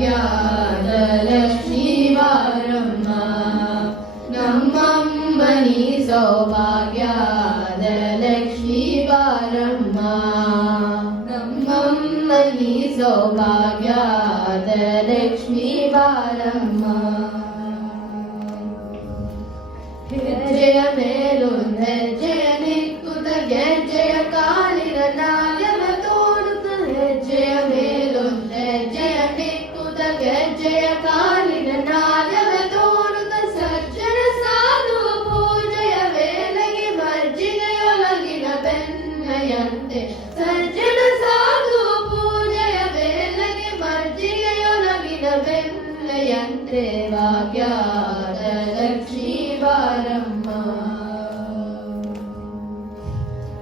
ಭಾಗ್ಯದ ಲಕ್ಷ್ಮೀ ಬಾರಮ್ಮ, ನಮ್ಮಮ್ಮ ನೀ ಸೌಭಾಗ್ಯದ ಲಕ್ಷ್ಮೀ ಬಾರಮ್ಮ, ನಮ್ಮಮ್ಮ ನೀ ಸೌಭಾಗ್ಯದ ಲಕ್ಷ್ಮೀ ಬಾರಮ್ಮ. ಹೆಜ್ಜೆಯ ಮೇಲೊಂದು ಹೆಜ್ಜೆಯ ನಿಕ್ಕುತ್ತ ಗೆಜ್ಜೆಯ ಕಾಲಿನ ನಾಲ್ಯವ ತೋಡುತ್ತ, ಹೆಜ್ಜೆಯ ಮೇಲೊಂದು ಹೆಜ್ಜೆಯ ನಿಕ್ಕುತ್ತ ಗೆಜ್ಜೆಯ ಕಾಲಿನ ನಾಲ್ಯವ ತೋಡುತ್ತ, ಸಜ್ಜನ ಸಾಧುವ ಪೂಜೆಯ ವೇಳೆಗೆ ಮಜ್ಜಿಗೆಯೊಳಗಿನ ಬೆಣ್ಣೆಯಂತೆ, ಸಜ್ಜನ ಸಾಧುವ ಪೂಜೆಯ ವೇಳೆಗೆ ಮಜ್ಜಿಗೆಯೊಳಗಿನ ಬೆಣ್ಣೆಯಂತೆ, ಭಾಗ್ಯದ ಲಕ್ಷ್ಮೀ ಬಾರಮ್ಮ.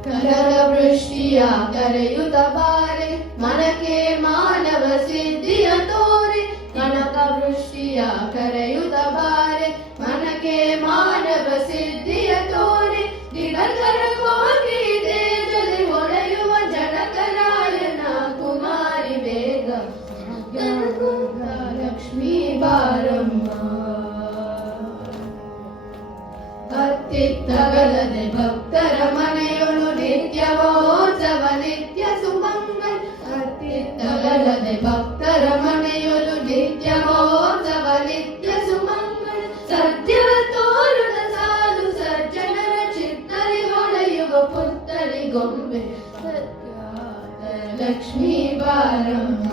ಕರವೃಷ್ಟಿಯ ಕರೆಯುತ್ತ ಬಾರೆ ಮನಕ್ಕೆ ಮಾನವ ಸಿದ್ಧಿಯ ತೋರೆ, ಕನಕ ವೃಷ್ಟಿಯ ಕರೆಯುತ್ತ ಬಾರೆ ಮನಕ್ಕೆ ಮಾನವ ಸಿದ್ಧಿಯ ತೋರೆ, ದಿಗಂತರ ಕೋಟಿ ತೇಜಲಿ ಹೊಳೆಯುವ ಜನಕರಾಯನ ಕುಮಾರಿ ಬೇಗ ಲಕ್ಷ್ಮೀ ಬಾರಮ್ಮ. ಅತ್ತಿತ್ತಗಲದೆ ಭಕ್ತರ ಮನೆಯೊಳು ನಿತ್ಯ ಮಹೋತ್ಸವ ನಿತ್ಯ ಸುಮಂಗಲ, ಅತ್ತಿತ್ತಗಲದೆ ಭಕ್ತರ ಮನೆಯೊಳು ನಿತ್ಯ ಮಹೋತ್ಸವ ನಿತ್ಯ ಸುಮಂಗಲ, ಸತ್ಯವ ತೋರುಣ ಸಾಲು ಸಜ್ಜನರ ಚಿತ್ತರಿ ಹೊಳೆಯುವ ಪುತ್ತರಿ ಗೊಂಬೆ ಸತ್ಯದ ಲಕ್ಷ್ಮೀ ಬಾರಮ್ಮ.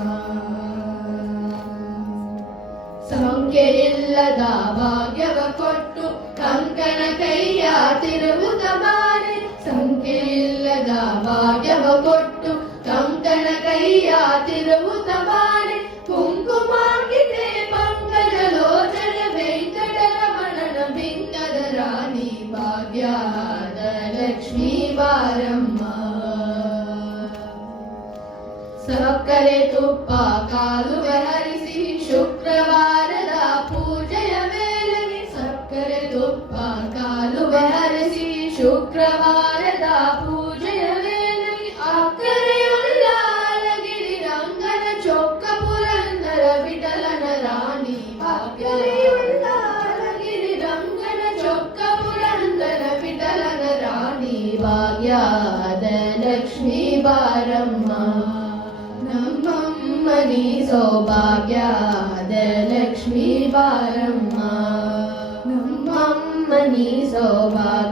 ಸಂಖ್ಯೆಯಿಲ್ಲದ ಭಾಗ್ಯವ ಕೊಟ್ಟು ಕಂಕಣ ಕೈಯ ತಿರುವುತ ಬಾರೆ, ಸಂಖ್ಯೆಯಿಲ್ಲದ ಭಾಗ್ಯವ ಕೊಟ್ಟು ಕಂಕಣ ಕೈಯ ತಿರುವುತ ಬಾರೆ, ಕುಂಕುಮಾಂಕಿತೆ ಪಂಕಜ ಲೋಚನ ವೆಂಕಟರಮಣನ ಬಿಂಗದ ರಾಣಿ, ಭಾಗ್ಯದ ಲಕ್ಷ್ಮೀ ಬಾರಮ್ಮ. ಸಕ್ಕರೆ ತುಪ್ಪ ಕಾಲುವೆ ಹರಿಸಿ ಶುಕ್ರವಾರದ ಪೂಜೆಯ ವೇಳೆಗೆ, ಸಕ್ಕರೆ ತುಪ್ಪ ಕಾಲುವೆ ಹರಿಸಿ ಶುಕ್ರವಾರದ ಪೂಜೆಯ ವೇಳೆಗೆ, ಅಕ್ಕರೆಯುಳ್ಳ ಅಲಗಿರಿ ರಂಗನ ಚೊಕ್ಕ ಪುರಂದರ ವಿಠಲನ ರಾಣಿ, ಅಕ್ಕರೆಯುಳ್ಳ ಅಲಗಿರಿ ರಂಗನ ಚೊಕ್ಕ ಪುರಂದರ ವಿಠಲನ ರಾಣಿ, ಭಾಗ್ಯದ ಲಕ್ಷ್ಮೀ ಬಾರಮ್ಮ. ನಮ್ಮಮ್ಮ ನೀ ಸೌಭಾಗ್ಯದ ಲಕ್ಷ್ಮೀ ಬಾರಮ್ಮ, ನಮ್ಮಮ್ಮ ನೀ ಸೌಭಾಗ್ಯ